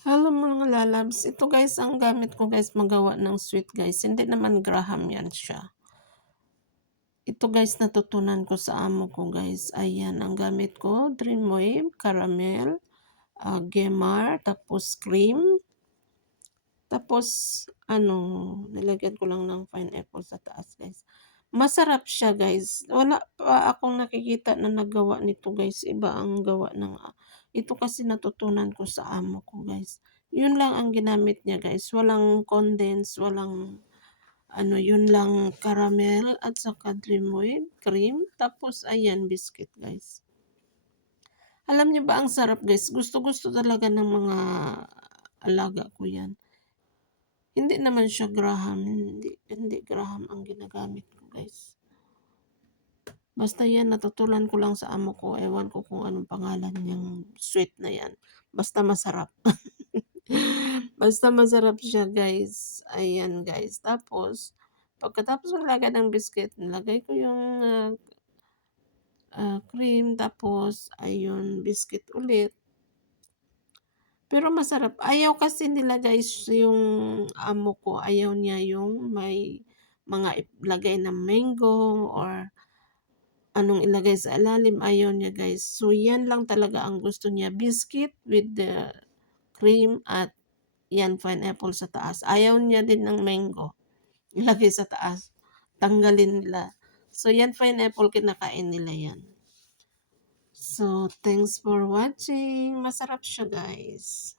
Hello mga lalabs, ito guys ang gamit ko guys magawa ng sweet guys, hindi naman graham yan siya. Ito guys natutunan ko sa amo ko guys, ayan ang gamit ko, Dreamwave, caramel, Gemar, tapos cream, tapos nilagyan ko lang ng pineapple sa taas guys. Masarap siya guys, wala pa akong nakikita na naggawa nito guys, iba ang gawa ng ito kasi natutunan ko sa amo ko guys. Yun lang ang ginamit niya guys, walang condense, walang yun lang caramel at saka Dreamwave, cream, tapos ayan biscuit guys. Alam niyo ba ang sarap guys, gusto-gusto talaga ng mga alaga ko yan. Hindi naman siya graham, hindi graham ang ginagamit ko guys. Basta yan natutulan ko lang sa amo ko, ewan ko kung anong pangalan niyang sweet na yan, basta masarap. Basta masarap siya guys, ayan guys. Tapos pagkatapos maglagay ng biscuit, nilagay ko yung, cream tapos ayun biscuit ulit. Pero masarap, ayaw kasi nila guys yung amo ko, ayaw niya yung may mga ilagay na mango or anong ilagay sa ilalim, ayaw niya guys. So yan lang talaga ang gusto niya, biscuit with the cream at yan pineapple sa taas. Ayaw niya din ng mango, ilagay sa taas, tanggalin nila. So yan pineapple kinakain nila yan. So thanks for watching, masarap siya guys.